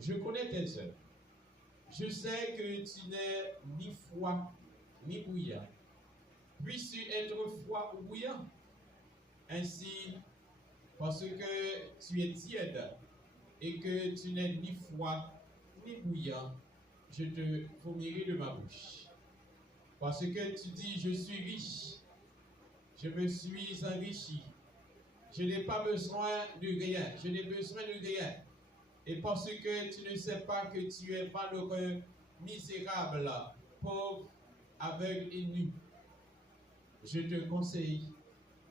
Je connais tes œuvres. Je sais que tu n'es ni froid ni bouillant. Puisses-tu être froid ou bouillant? Ainsi, parce que tu es tiède et que tu n'es ni froid ni bouillant, je te vomirai de ma bouche. Parce que tu dis, je suis riche, je me suis enrichi, je n'ai pas besoin de rien, je n'ai besoin de rien. Et parce que tu ne sais pas que tu es malheureux, misérable, pauvre, aveugle et nu, je te conseille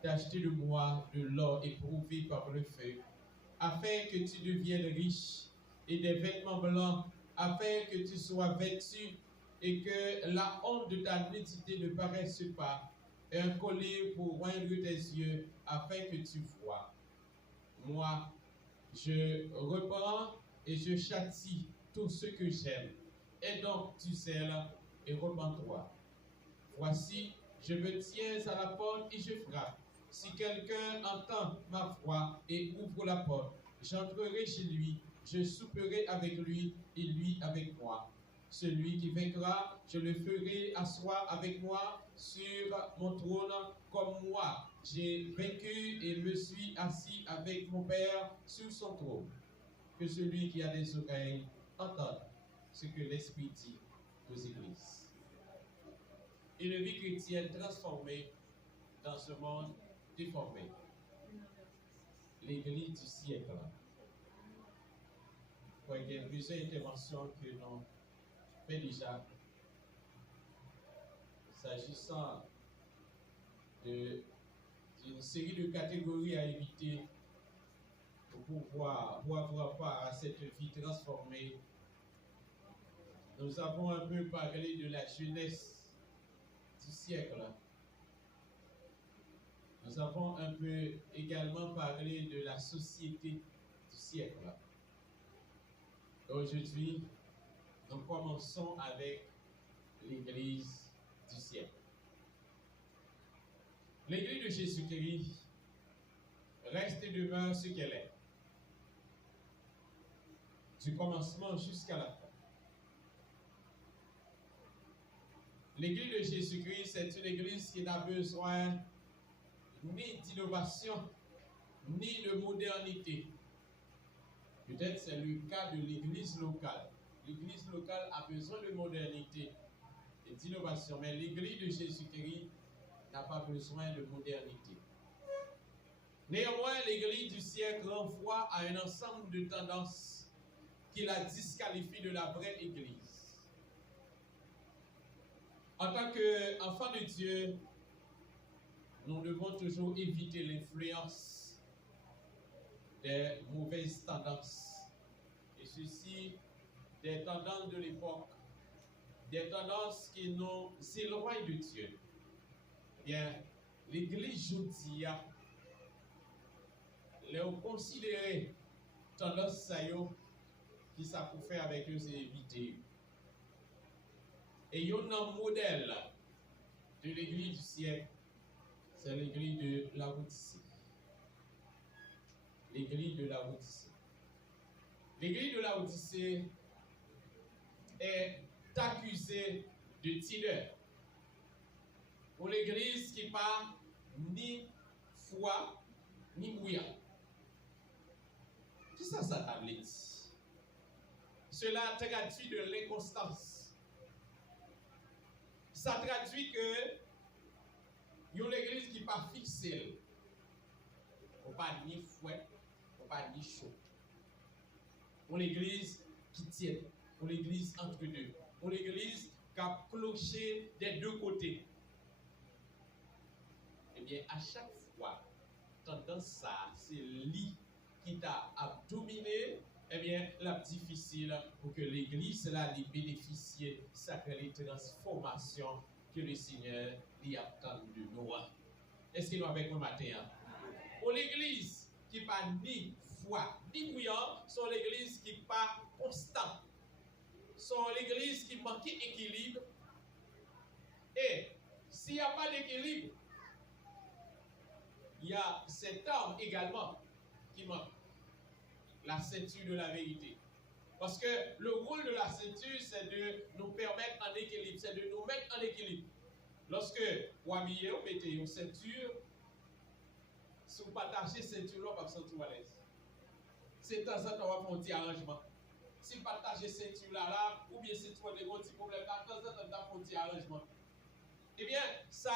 d'acheter de moi de l'or éprouvé par le feu, afin que tu deviennes riche, et des vêtements blancs, afin que tu sois vêtu, et que la honte de ta nudité ne paraisse pas, et un collier pour oindre tes yeux, afin que tu voies. Moi, je reprends et je châtie tout ce que j'aime. Et donc tu scelles et repens-toi. Voici, je me tiens à la porte et je frappe. Si quelqu'un entend ma voix et ouvre la porte, j'entrerai chez lui, je souperai avec lui et lui avec moi. Celui qui vaincra, je le ferai asseoir avec moi sur mon trône comme moi. J'ai vaincu et me suis assis avec mon Père sur son trône. Que celui qui a des oreilles entende ce que l'Esprit dit aux églises. Une vie chrétienne transformée dans ce monde déformé. L'église du siècle. Il y a plusieurs interventions que l'on fait déjà. S'agissant d'une série de catégories à éviter pour pouvoir avoir part à cette vie transformée. Nous avons un peu parlé de la jeunesse du siècle. Nous avons un peu également parlé de la société du siècle. Aujourd'hui, nous commençons avec l'Église du siècle. L'Église de Jésus-Christ reste et demeure ce qu'elle est, du commencement jusqu'à la fin. L'Église de Jésus-Christ, c'est une Église qui n'a besoin ni d'innovation, ni de modernité. Peut-être c'est le cas de l'Église locale. L'Église locale a besoin de modernité et d'innovation, mais l'Église de Jésus-Christ n'a pas besoin de modernité. Néanmoins, l'Église du siècle renvoie à un ensemble de tendances qui la disqualifient de la vraie Église. En tant qu'enfants de Dieu, nous devons toujours éviter l'influence des mauvaises tendances. Et ceci, des tendances de l'époque, des tendances qui nous éloignent de Dieu. Bien, l'Église Joudia, les considérer tendance qui ça pour faire avec eux, c'est éviter. Et il y a un modèle de l'Église du siècle, c'est l'Église de Laodicée. L'Église de Laodicée. L'Église de Laodicée est accusée de tideur. Pour l'Église qui n'a ni foi ni bouillant. Qui ça t'a dit? Cela traduit de l'inconstance. Ça traduit que il y a une église qui n'est pas fixée. On pas ni fouet, on pas ni chaud. On l'église qui tient, on l'église entre deux. On l'église qui a cloché des deux côtés. Eh bien, à chaque fois, tendance ça, c'est lui qui t'a dominé. Eh bien, la difficile pour que l'église là bénéficie de sacrée transformation que le Seigneur lui attend de nous. Est-ce qu'il est avec moi matin? Pour l'église qui n'est pas ni foi ni bouillant, c'est l'église qui n'est pas constante. C'est l'église qui manque d'équilibre. Et s'il n'y a pas d'équilibre, il y a cette arme également qui manque. La ceinture de la vérité. Parce que le rôle de la ceinture, c'est de nous permettre en équilibre, c'est de nous mettre en équilibre. Lorsque vous habillez, vous mettez une ceinture, si vous partagez ceinture, vous ne pas sentir à l'aise. C'est de temps en temps, on va faire un petit arrangement. Si vous partagez ceinture là, ou bien ceinture de gros petits problèmes, de temps en temps, on va faire un petit arrangement. Eh bien, ça,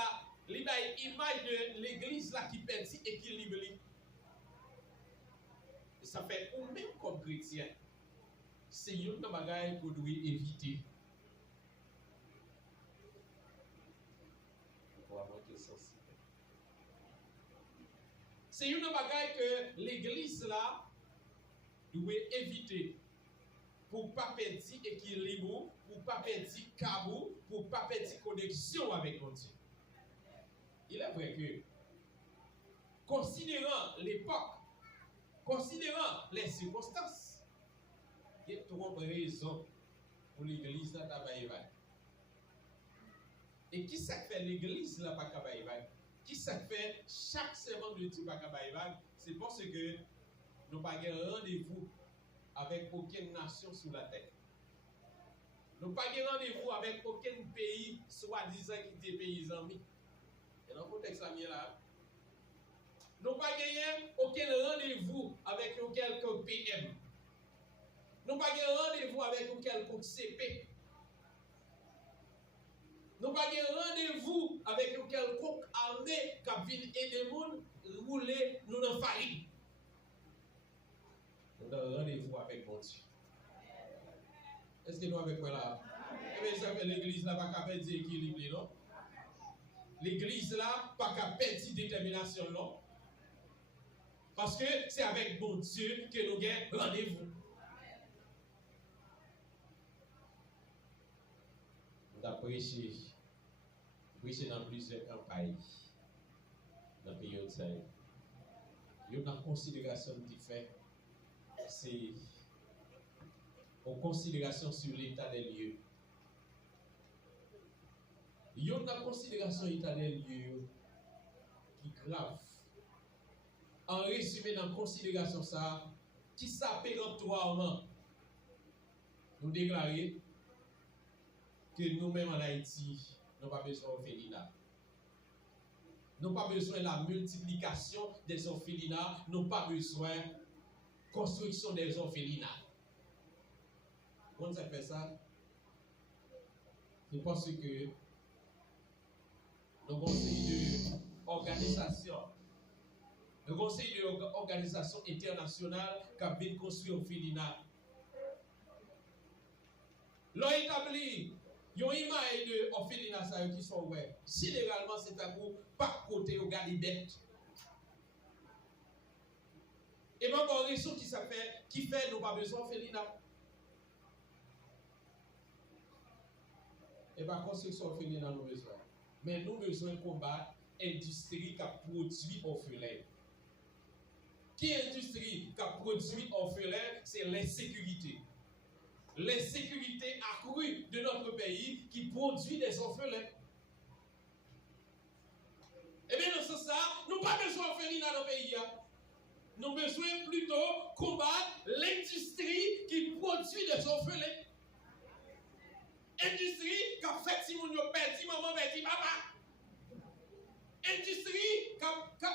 l'image de l'église là qui perd équilibre. Ça fait ou même comme chrétien, c'est une bagaille qu'on doit éviter. C'est une bagaille que l'église là doit éviter pour ne pas perdre équilibre, pour ne pas perdre câble, pour ne pas perdre connexion avec mon Dieu. Il est vrai que, considérant l'époque, considérant les circonstances, il y a trop de raisons pour l'église là Tabaïva. Et qui ça fait l'église là pas Tabaïva? Qui ça fait chaque serment de Dieu pas Tabaïva? C'est parce que nous n'avons pas rendez-vous avec aucune nation sur la terre. Nous n'avons pas rendez-vous avec aucun pays soi-disant qui est pays amis. Et dans le contexte là, nous n'avons pas aucun rendez-vous avec quelques PM. Nous n'avons pas rendez-vous avec quelques CP. Nous n'avons pas rendez-vous avec quelques armée qui viennent aider les gens rouler nous dans la farine. Nous avons rendez-vous avec mon Dieu. Est-ce que nous avec quoi là? Eh bien, ça fait l'église là, pas qu'à perdre l'équilibre, non? L'église là, pas qu'à perdre détermination, non? Parce que c'est avec mon Dieu que nous avons rendez-vous. Nous avons prêché dans plusieurs campagnes dans le pays de Saïd. Il y a une considération qui fait, c'est une considération sur l'état des lieux. Il y a une considération sur l'état des lieux qui est grave. En résumé, dans la considération ça, qui s'appelle péremptoirement, nous déclarer que nous-mêmes en Haïti, nous n'avons pas besoin d'orphelinat. Nous n'avons pas besoin de la multiplication des orphelinats, nous n'avons pas besoin de la construction des orphelinats. Comment ça fait ça? C'est parce que le conseil d'organisation, le conseil d'organisation internationale qui a bien construit orphelinat, l'ont établi. Il y a une image de orphelinat qui sont ouverts. Généralement, c'est à vous, pas côté au gars bêtes. Et même une raison qui fait nous pas besoin d'orphelinat. Et par construction orphelinat, nous besoin. Mais nous besoin de combattre l'industrie qui a produit orphelin. Qui est l'industrie qui a produit orphelin? C'est l'insécurité. L'insécurité accrue de notre pays qui produit des orphelins. Et bien, dans ce sens, nous n'avons pas besoin d'orphelinat dans le pays. Nous avons besoin plutôt combattre l'industrie qui produit des orphelins. Industrie qui a fait si mon perdu maman, perdu papa. Industrie qui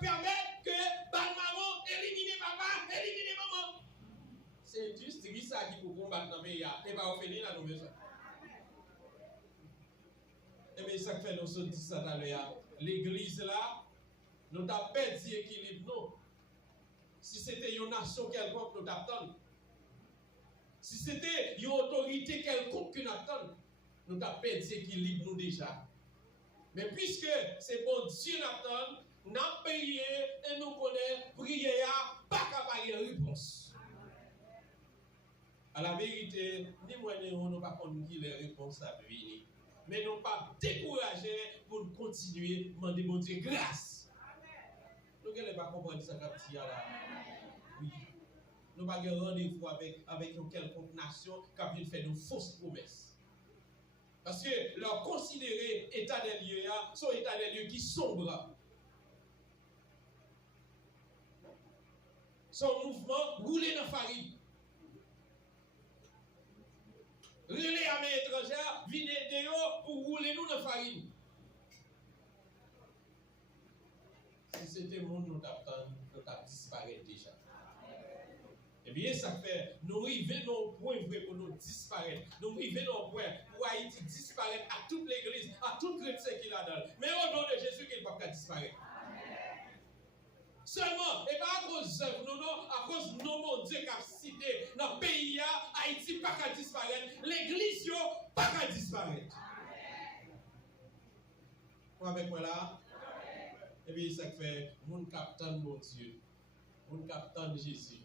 permet que maman élimine papa, élimine maman. C'est l'industrie ça qui peut combattre dans le pays. Et pas orphelinat dans nos besoins. Et bien, ça fait nous sommes dit ça dans l'église là, nous n'avons pas perdu l'équilibre, non. Si c'était une nation quelconque, nous t'attendons. Si c'était une autorité quelconque que nous attendons, nous n'avons pas perdu l'équilibre, nous déjà. Mais puisque c'est bon Dieu n'attend, nous avons prié et nous connaissons, prière, pas capable de réponse. À la vérité, ni moi ni nous pas connaître les réponses à venir. Mais nous pas décourager pour continuer à demander mon Dieu grâce. Nous ne pouvons pas comprendre ça comme si là. Oui. Nous n'avons pas rendez-vous avec une quelconque nation qui a faire de fausses promesses. Parce que leur considérer état des lieux, sont état des lieux qui sombre. Son mouvement roulé dans la farine. armée étrangère vient aider pour rouler nous dans la farine. Si c'était le monde, nous avons disparu déjà. Eh bien, ça fait, nous arrivons au point vrai pour nous disparaître. Nous arrivons au point pour Haïti disparaître à toute l'église, à tout chrétien qui là-dedans. Mais au nom de Jésus, qu'il ne peut pas disparaître. Seulement, et pas à cause d'œuvre, non, à cause de nos mon Dieu qui a cité dans le pays, Haïti pas qu'à disparaître, l'église pas qu'à disparaître. Vous avec moi là? Et bien, ça fait, mon capitaine, mon Dieu, mon capitaine Jésus.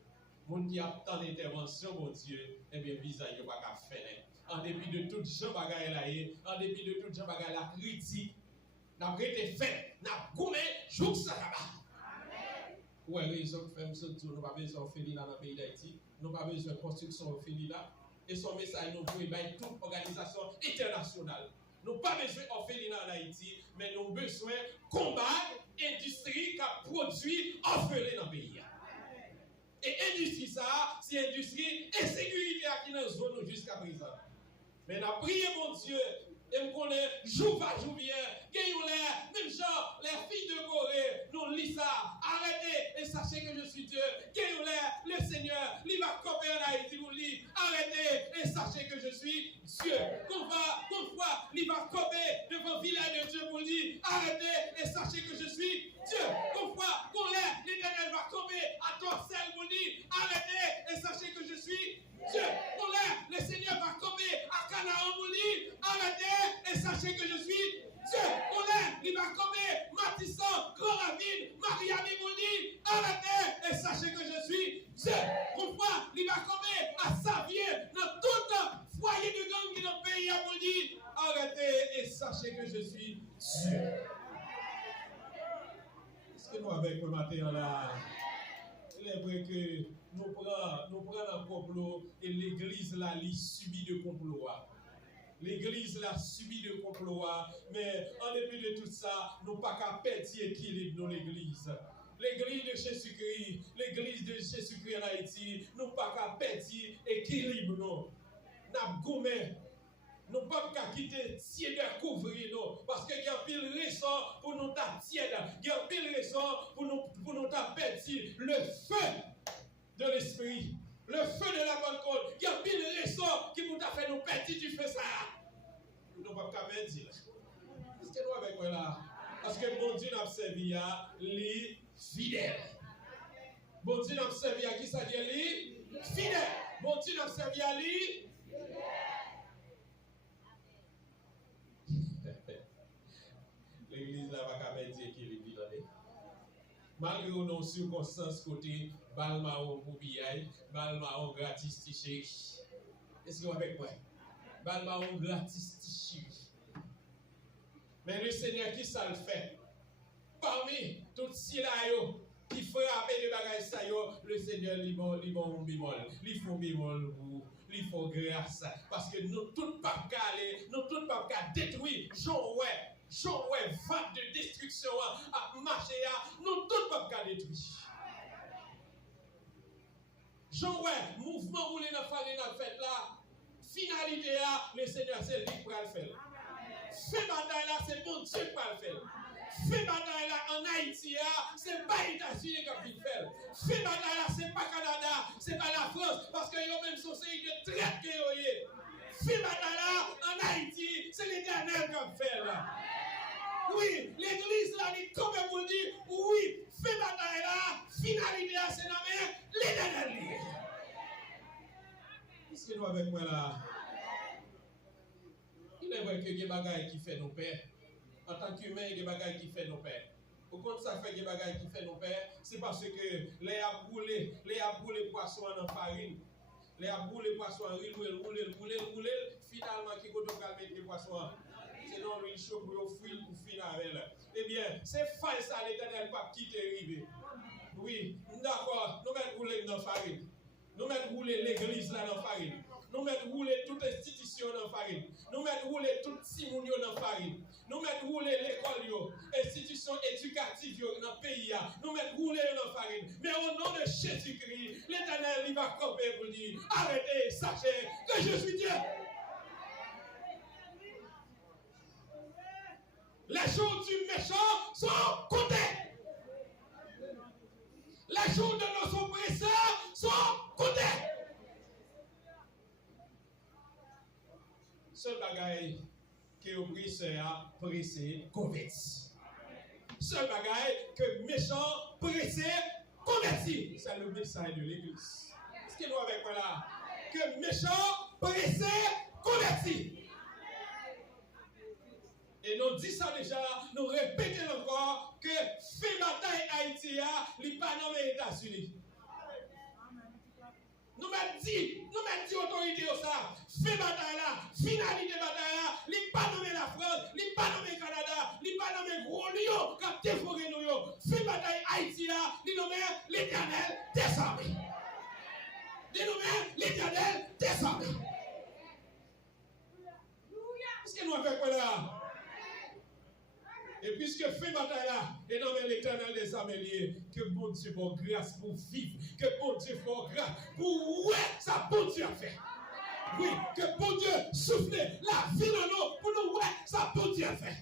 Moun qui attend l'intervention, mon Dieu, eh bien, visage n'est pas qu'à faire. En dépit de tout gens bagaille là, en dépit de tout gens bagaille la critique, n'a pas été fait, n'a goumé, joue ça là-bas. Ouais, raison que fait ce tour, nous pas besoin de faire là dans le pays d'Haïti, nous pas besoin de construction de faire là. Et son message nous voulons by toute organisation internationale. Nous pas besoin de faire là en Haïti, mais nous avons besoin de combattre l'industrie qui a produit orphelin dans le pays. Et industrie ça, c'est industrie et sécurité qui est dans la zone jusqu'à présent. Mais nous prions mon Dieu, et nous connaissons jour par jour bien, gagnons les, même genre, les filles de Corée, nous lisons ça, arrêtez et sachez que je suis Dieu, gagnons les, le Seigneur, il va couper en Haïti, vous lisez, arrêtez et sachez que je suis Dieu. Qu'on fois, il va couper devant le village de Dieu, vous lisez, arrêtez et sachez que je suis Dieu. Qu'on fois, l'Éternel va couper à toi seul, vous lisez, arrêtez et sachez que je suis Dieu. Le Seigneur va couper à Canaan, vous lisez, arrêtez et sachez que je suis Dieu. Il va couper Matisson, Grand Ravine, Mariami, vous lisez, arrêtez et sachez que je suis Dieu. Pourquoi il va couper à Xavier, dans tout foyer de gang qui est dans le pays, vous lisez, arrêtez et sachez que je suis Dieu. Est-ce que nous avec le matin là? Il est vrai que nous prenons un complot et l'église là, elle subit de complot. L'église là subit de complot, mais en dépit de tout ça, nous pas qu'à perdre l'équilibre dans l'église. L'église de Jésus-Christ, l'église de Jésus-Christ en Haïti, nous pas qu'à perdre l'équilibre. Nous gommé. Nous ne pouvons pas quitter tiède à couvrir nous. Parce qu'il y a pile raison pour nous taper tiède. Il y a pile raison pour nous taper le feu de l'esprit. Le feu de la Pentecôte. Il y a pile raison qui nous a fait nous perdre du feu ça. Nous ne pouvons pas perdre. Est-ce que nous avec moi là? Parce que bon Dieu n'a servi à les fidèles. Bon Dieu n'a servi à qui ça dit les fidèles. Bon Dieu n'a servi à les fidèles. L'église là va pas perdre l'équilibre. Malgré nos circonstances côté balmao pour biaï, balmao gratis tiché. Est-ce que vous avec moi? Balmao gratis tiché. Mais le Seigneur qui ça le fait? Parmi tous ces là qui frappe de bagages ça le Seigneur lui bon bimol, lui faut bimol pour lui faut grâce parce que nous tous pas caler, nous tous pas détruire. Jean ouais vague de destruction à marcher nous tous pas détruire. Jean ouais mouvement roulé dans farine dans fête là. Finalité le Seigneur c'est lui qui va le faire. Fait bataille là c'est mon Dieu qui va le faire. Fait bataille là en Haïti, c'est pas les États-Unis qui ont fait. Fait bataille là, c'est pas Canada, c'est pas la France, parce que yo même sont série de traite que yo yé. Fait bataille là en Haïti, c'est l'Éternel qui a fait là. Oui, l'église là, il comme vous dire, oui, fait bataille là, finalité c'est nommé l'Éternel. Qu'est-ce que nous avec moi là? Il est vrai que des bagailles qui fait nos pères. En tant qu'humain, il y a des bagages qui fait nos pères. Pourquoi ça fait des bagages qui fait nos pères? C'est parce que les a brûlé poissons en farine. Les a brûlé poissons en roulé, finalement, qui peut mettre les poissons. Sinon, il chaud pour fuir pour finir avec. Eh bien, c'est false à l'Éternel, pas quitter rive. Oui, d'accord, nous mettons rouler dans la farine. Nous mettons rouler l'église là dans la farine. Nous mettons rouler toute institution dans la farine. Nous mettons rouler toute Simonio dans la farine. Nous mettons rouler l'école, institution éducative dans le pays. Nous mettons rouler dans la farine. Mais au nom de Jésus-Christ, l'Éternel il va couper pour dire arrêtez, sachez que je suis Dieu. Les jours du méchant sont comptés. Les jours de nos oppresseurs sont comptés. Seul bagaille que oppresseur a pressé converti. Seul bagaille que méchant pressé converti. C'est le message de l'église. Est-ce qu'il est avec moi là? Que méchant pressé converti. Et nous disons ça déjà, nous répétons encore que fin bataille Haïti n'est pas dans les États-Unis. Nous m'avons dit autorité ça, fin bataille là, finalité bataille là, n'est pas nommé la France, n'est pas nommé Canada, n'est pas nommé gros lion qui a déforé nous. Fin bataille Haïti là, n'est nommé l'Éternel des armées. N'est nommé l'Éternel des armées. Est-ce que nous avons fait quoi là? Et puisque fait bataille là, et non mais l'Éternel des armées, que bon Dieu pour grâce pour vivre, que bon Dieu pour grâce pour ouais, ça bon Dieu a fait. Oui, que bon Dieu souffle la vie dans nous pour nous ouais, ça bon Dieu a fait.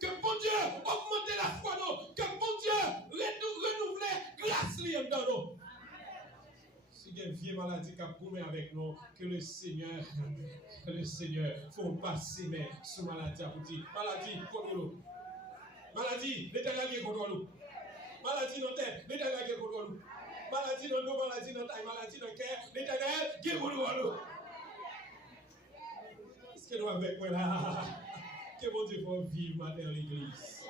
Que bon Dieu augmente la foi nous, que bon Dieu renouvelle grâce dans nous. Si il y a une vieille maladie qui a couru avec nous, que le Seigneur, faut passer mais sous maladie pour dire, maladie, contrôle. Maladie, l'Éternel qui contrôle. Maladie dans tête, l'Éternel qui contrôle. Maladie dans l'eau, maladie dans taille, maladie dans le cœur, l'Éternel qui contrôle. Est-ce que nous avec moi là? Que bon Dieu faut vivre matin l'église.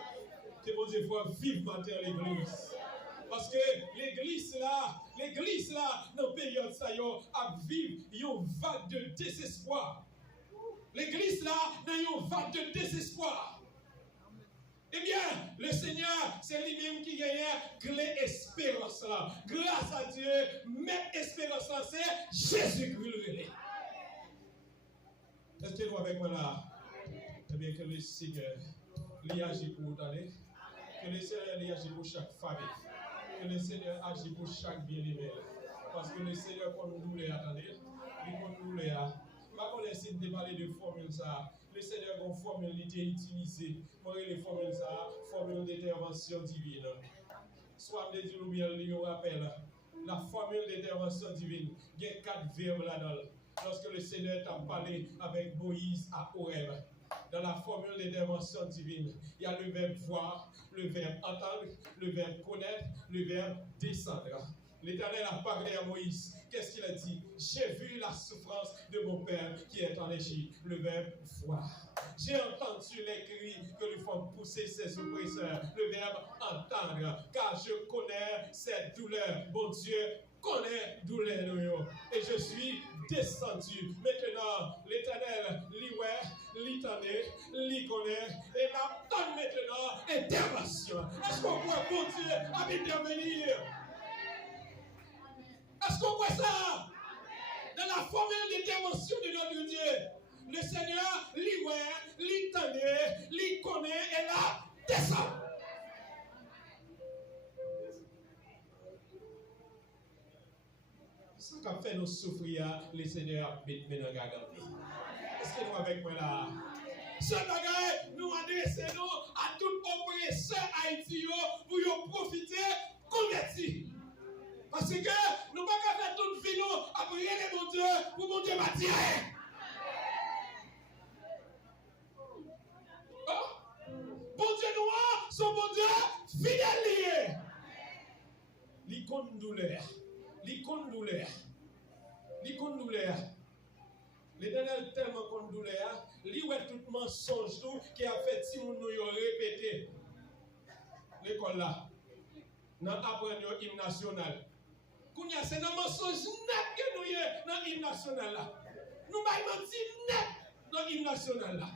Que bon Dieu faut vivre matin l'église. Parce que l'église là, dans la période ça, a vivre une vague de désespoir. L'église là, dans une vague de désespoir. Eh bien, le Seigneur, c'est lui-même qui gagne clé espérance là. Grâce à Dieu, même espérance là, c'est Jésus-Christ. Est-ce que nous avec moi là? Eh bien, que le Seigneur lui agit pour vous donner. Que le Seigneur lui agit pour chaque famille. Que le Seigneur agit pour chaque bien-aimé. Parce que le Seigneur, quand nous voulons attendre, quand nous voulons pas essayer de parler de formule ça. Le Seigneur a une formule qui était utilisée. Pour les formules ça, formule d'intervention divine. Soit de dire ou bien le rappel. La formule d'intervention divine, il y a 4 verbes là-dedans. Lorsque le Seigneur t'a parlé avec Moïse à Horeb. Dans la formule d'intervention divine, il y a le verbe voir, le verbe entendre, le verbe connaître, le verbe descendre. L'Éternel a parlé à Moïse. Qu'est-ce qu'il a dit? J'ai vu la souffrance de mon père qui est en Égypte. Le verbe voir. J'ai entendu les cris que lui font pousser ses oppresseurs. Le verbe entendre. Car je connais cette douleur. Bon Dieu connaît douleur. Et je suis descendu. Maintenant, l'Éternel lui tendait, lui connaît, et m'attend maintenant intervention. Est-ce qu'on voit bon Dieu à intervenir? Est-ce qu'on voit ça? Dans la formule d'intervention de notre Dieu, le Seigneur lui tendait, lui connaît, et là, descend. Ce qu'a fait nous souffrir, le Seigneur met maintenant garanti. Est-ce que nous avec moi là? Ce bagage, nous adressons à tout oppresseur haïtien pour y profiter, convertir. Parce que nous ne pouvons pas faire toute vie à prier les bon Dieu pour mon Dieu m'attirer. Oh? Bon Dieu noir, son bon Dieu fidèle. L'icône douleur. L'icône douleur. L'icône douleur. L'Éternel tellement qu'on douleur, lui ouais tout mensonge tout qui a fait si nous répété l'école là. Dans apprendre hymne national. Kounya c'est dans mensonge net que nous y dans hymne national là. Nous pas menti net dans hymne national là.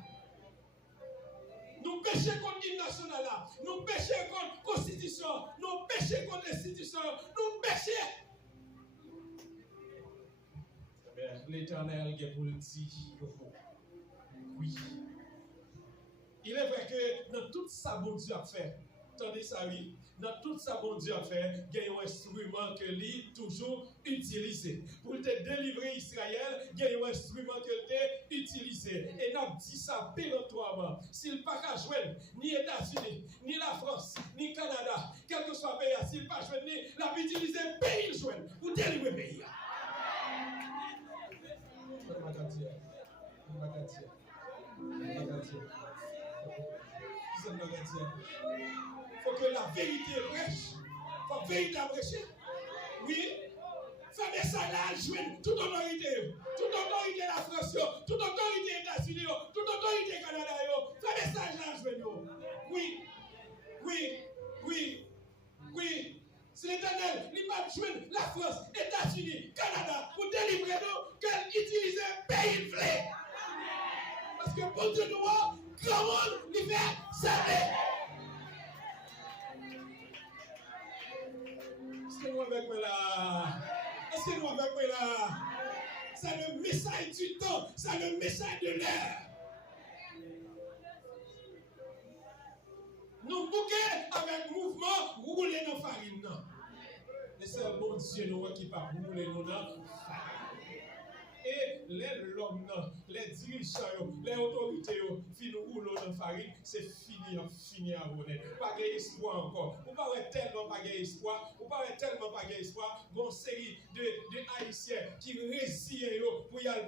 Nous péchons contre l'hymne national là. Nous péchons contre la constitution. Nous péchons contre l'institution. Nous péchons. L'Éternel est pour le dire. Oui. Il est vrai que dans tout ça, bon Dieu a fait. Attendez ça, oui. Dans tout ça, bon Dieu a fait, il y a un instrument que lui toujours utilisé. Pour te délivrer Israël, il y a un instrument que tu utiliser. Et nous dit ça péremptoirement. S'il pas qu'à jouer ni États-Unis, ni la France, ni Canada, quel que soit le pays, s'il pas jouer ni la utiliser pays jouer pour délivrer le pays. Il faut que la vérité prêche. Il faut que la vérité prêche. Oui. Fais ça là, jouer toute autorité. Toute autorité de la France, toute autorité des États-Unis, toute autorité du Canada. Fais ça là, jouer. Oui. Oui. Oui. Oui. C'est l'Éternel, il va jouer la France, États-Unis, Canada pour délivrer nous qu'elle utilise un pays flé. Parce que pour Dieu, nous, grand monde, il fait servir. Est-ce que nous avec moi là? Est-ce que nous avec moi là? C'est le message du temps, c'est le message de l'heure. Nous bouquons avec mouvement, rouler dans la farine. Mais c'est le bon Dieu nous qui pas rouler dans la farine. Et l'homme, les dirigeants, les autorités, qui nous roulent dans la farine, c'est fini à rouler. Pas d'espoir encore. Ou pas tellement pas d'espoir. Ou pas tellement pas d'espoir. Une série de Haïtiens qui résillent pour y aller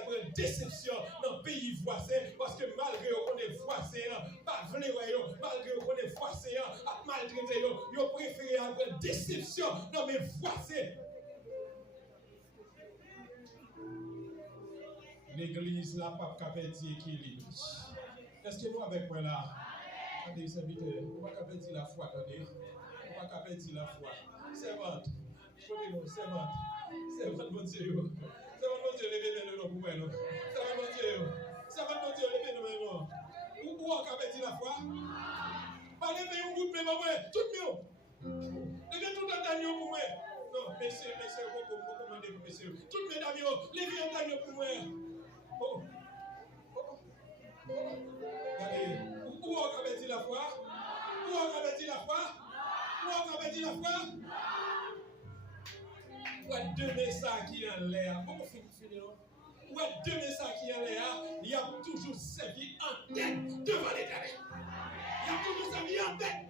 prendre déception dans le pays voisin. Parce que malgré qu'on est voisin, pas venir, malgré qu'on est voisin, malgré ils préfèrent avoir déception dans mes voisins. L'église n'a pas capéti équilibre. Est-ce que nous avec moi là? Attendez, serviteur, on va capéti la foi, attendez. On va capéti la foi. Servante, servante, servante, mon Dieu. Servante, mon Dieu, levez le nom pour moi. Servante, mon Dieu. Servante, mon Dieu, levez le nom. Où on capéti la foi? Pas lever un bout de moi, tout mieux. Levez tout un agneau pour moi. Non, messieurs, vous commandez pour messieurs. Toutes mes dames, levez un agneau pour moi. Oh. Regardez, où on avait dit la foi? Où on avait dit la foi? Où on avait dit la foi? Où est deux messages qui en l'air? Comment finir? Où est deux messages qui en l'air? Il y a toujours servi en tête devant l'Éternel. Il y a toujours servi en tête.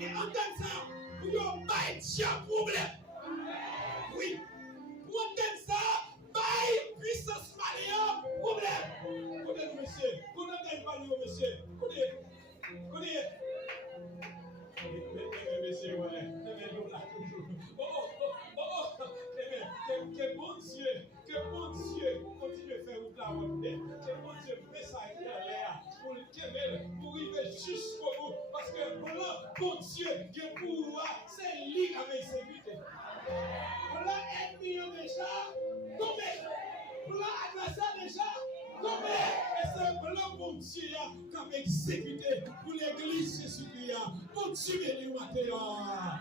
Et en tête ça, pour ne pas être problème. Oui. Pour entendre ça, pas puissance maléa, problème. Connaissez, monsieur. Connaissez pas, monsieur. Connaissez. Monsieur, ouais. Que bon Dieu continue de faire route là. Que bon Dieu met ça en l'air pour arriver jusqu'au bout. Parce que bon Dieu, que pouvoir, c'est lui avec sécurité. Voilà ennemi déjà tombé. Voilà adversaire déjà tombé. Et c'est blanc bon Dieu qui a exécuté pour l'église Jésus-Christ. Bon Dieu béni matin.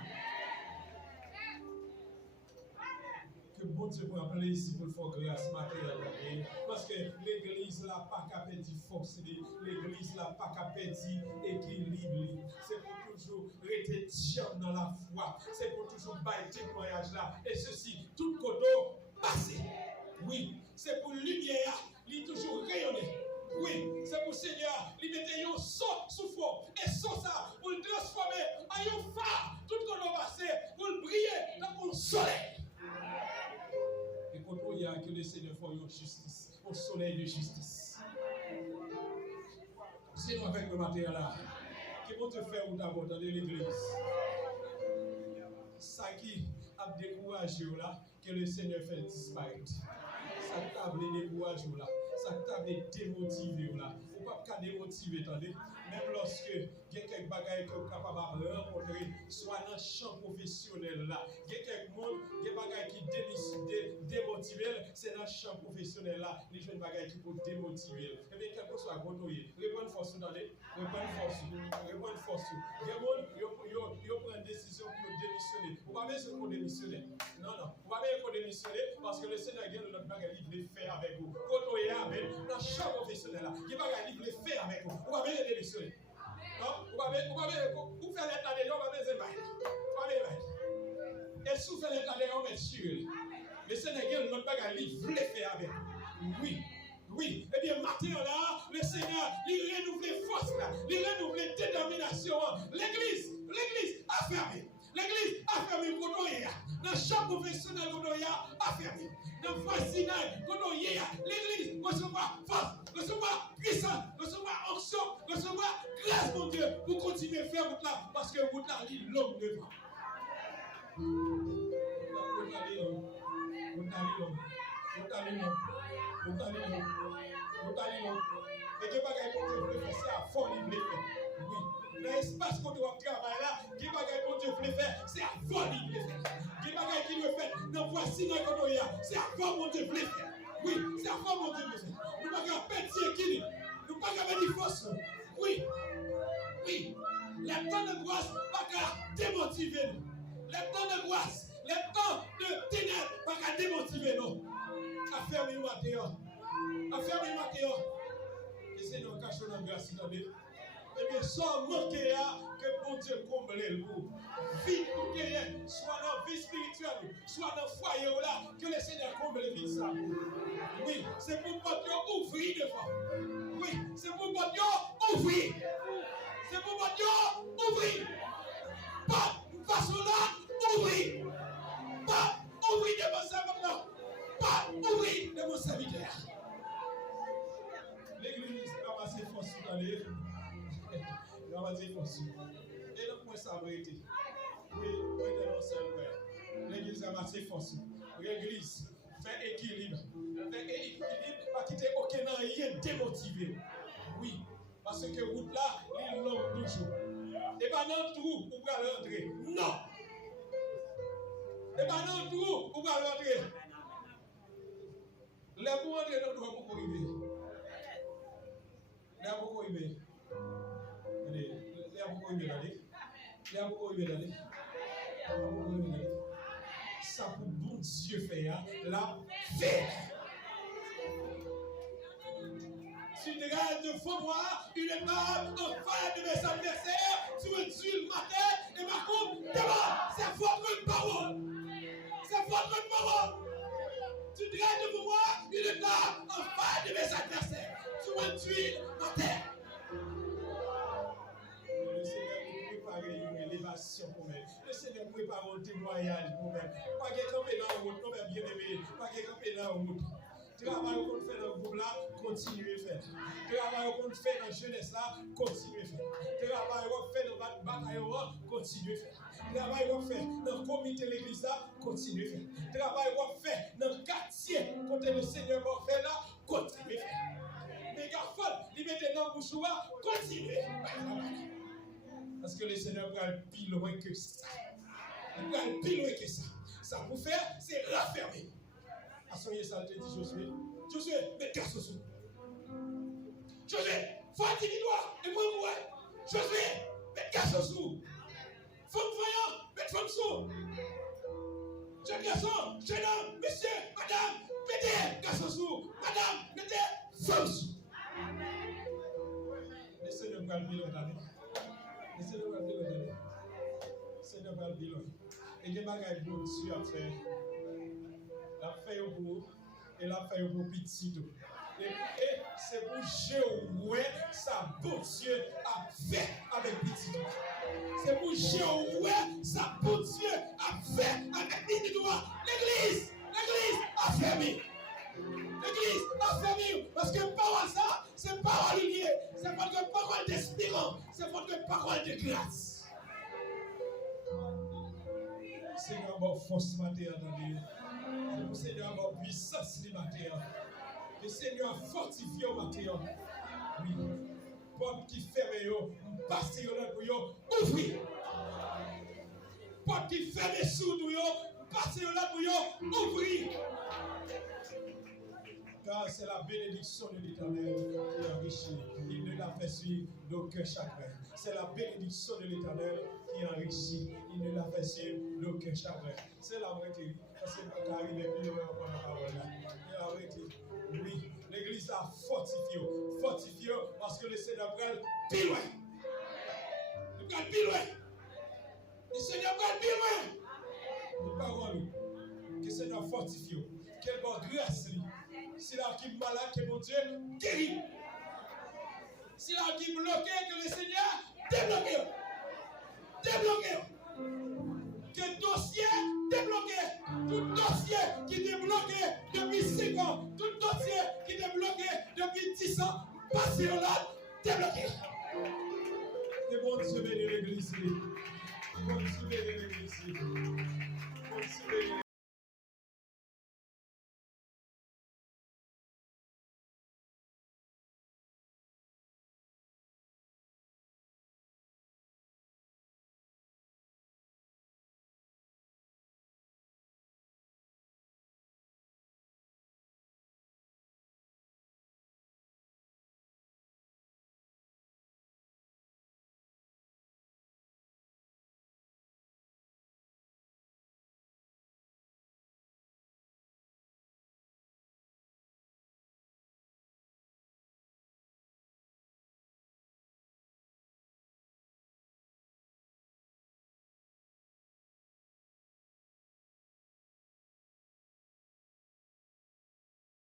Que bon Dieu pour appeler ici pour faire grâce matérielle. Parce que l'église n'a pas qu'à perdre force. L'église n'a pas qu'à perdre équilibre. C'est pour toujours rester tiens dans la foi. C'est pour toujours bailler témoignage là. Et ceci, tout côté passé. Oui, c'est pour lumière, il toujours rayonner. Oui, c'est pour Seigneur, il mettait un son sous fond. Et sans ça, pour le transformer en un phare. Tout côté passé, pour le briller dans le soleil. Et quand il y a que le Seigneur fait une justice, au soleil de justice. C'est nous avec le matériel là. Qui vont te faire ou d'abord dans l'église. Ça qui a découragé là, que le Seigneur fait disparaître. Ça t'a découragé là. Ça t'a démotivé là. Ou pas qu'à démotiver, attendez. Même lorsque il y a quelques bagages que vous êtes capable de rencontrer, soit dans le champ professionnel là, il y a quelques monde, il y a des bagages qui démotivent, c'est dans le champ professionnel là, les jeunes bagages qui peuvent démotiver. Et bien, quel que soit le côté, répondre force, attendez, répondre force. Il y a des monde, ils prennent une décision pour démissionner. Vous ne pouvez pas pour démissionner. Non, vous ne pouvez pas pour démissionner parce que le Seigneur a notre bagage qu'il veut faire avec vous. Quand on est avec dans le champ professionnel là, il y a des bagages qu'il veut faire avec vous. Vous ne pouvez pas démissionner. Non, vous faites l'état de l'homme, vous faites l'état. Et si vous faites l'état de l'homme, vous êtes sûr. Le Sénégal, notre bagage, il veut faire avec. Oui. Oui, eh bien, matin là, le Seigneur, il renouvelle force là, il renouvelle détermination. L'église a fermé. L'église a fermé pour nous. Dans chaque professionnel, nous a fermé. Dans voisinage, l'église recevoir force, recevoir puissance, recevoir onction, recevoir grâce, mon Dieu, pour continuer à faire route là, parce que route là, il est long devant. Et que bagaille pour Dieu veut faire, c'est à fond il veut faire. Oui. Dans l'espace qu'on doit travailler là, qui bagaille pour Dieu veut faire, c'est à fond il veut faire. Qui bagaille qu'il veut faire, dans voici dans qu'on doit, c'est à fond mon Dieu veut faire. Oui, c'est à fond mon Dieu veut faire. Nous pas qu'à petit équilibre, nous pas qu'à mettre force. Oui, oui. Les temps de grâce pas qu'à démotiver nous. Les temps de grâce, les temps de ténèbres pas qu'à démotiver nous. Affermez Mathéo. Affermez Mathéo. Et c'est nos cachons dans la grâce, attendez. Eh bien, sans manquer que bon Dieu comble le vous. Vie pour gagner, soit dans la vie spirituelle, soit dans le foyer là, que le Seigneur comble le vie ça. Oui, c'est pour votre ouvrir devant. Oui, c'est pour votre ouvrir. C'est pour votre ouvrir. Pas façon là, ouvrir. Pas ouvrir devant ça maintenant. Pas ouvrir devant sa serviteur. L'église a passé force sur l'année. Il a passé force. Et donc, moi, ça a été. Oui, moi, je suis seul. L'église a passé force. L'église fait équilibre. Fait équilibre, pas quitter aucun rien démotivé. Oui, parce que route là, il est long toujours. Et pas dans le trou, vous pouvez rentrer. Non! Et pas dans le trou, vous pouvez rentrer. Les bons entrer dans le trou, vous pouvez arriver. Les bons arriver. Ça pour bon Dieu faire la fait. Tu regardes devant moi une barbe en face de mes adversaires, tu me tues le matin et ma coupe devant. C'est votre parole. C'est votre parole. Tu regardes devant moi une barbe en face de mes adversaires, tu me tues le matin. Le Seigneur prépare une élévation pour moi. Le Seigneur prépare un témoignage pour moi. Pas que camper dans la route, non mais bien aimé. Pas que camper dans la route. Travail qu'on fait dans le groupe là, continuez à faire. Travail qu'on fait dans la jeunesse là, continuez à faire. Travail qu'on fait dans la bataille là, continuez à faire. Travail qu'on fait dans le comité de l'église là, continuez à faire. Travail qu'on fait dans le quartier, côté le Seigneur va faire là, continuez à faire. Mais gars, il met dans le bouchoir, continuez. Parce que le Seigneur va aller plus loin que ça. Il va aller plus loin que ça. Ça pour faire, c'est raffermer. Assoyez ça, te dit Josué. Josué, mets casse sous. Josué, faut attirer toi et moi. Josué, mets casse sous. Femme voyant, mets femme sous. Jeune garçon, jeune homme, monsieur, madame, mettez casse sous. Madame, mettez femme sous. Le Seigneur va le bilan d'année. Le Seigneur va le bilan d'année. Le Seigneur va le bilan. Et des bagages pour Dieu à faire. La fait au bout et la fait au bout petit. Et c'est pour jouer ça bon Dieu a fait avec petit. C'est pour jouer ça bon Dieu a fait avec petit. L'église a fermé. L'église a fermé parce que parole ça, c'est parole liée. C'est votre parole d'espérance. C'est votre parole de grâce. Seigneur, mon force matérielle dans Dieu. C'est pour Seigneur, mon puissance matérielle. Le Seigneur fortifie au matériel. Oui. Porte qui ferme, passer là pour yo, ouvrir. Porte qui ferme sous nous, passer là pour yo, ouvrir. Car c'est la bénédiction de l'Éternel qui enrichit. Il ne la fait suivre d'aucun chagrin. C'est la bénédiction de l'Éternel qui enrichit. Il ne la fait suivre d'aucun chagrin. C'est la vérité. Parce que quand il est plus loin encore la parole. C'est la vérité. Oui, l'église a fortifié. Fortifié parce que le Seigneur prend plus loin. Il prend plus loin. Le Seigneur prend plus loin. Les paroles que le Seigneur fortifie. Quelle bonne grâce. Si la qui malade, que mon Dieu guérit. Si la qui bloqué, que le Seigneur débloque. Débloque. Que dossier débloqué. Tout dossier qui est bloqué depuis 5 ans. Tout dossier qui est bloqué depuis 10 ans. Passez là, débloqué. Que bon Dieu bénisse l'église. Bon Dieu bénisse.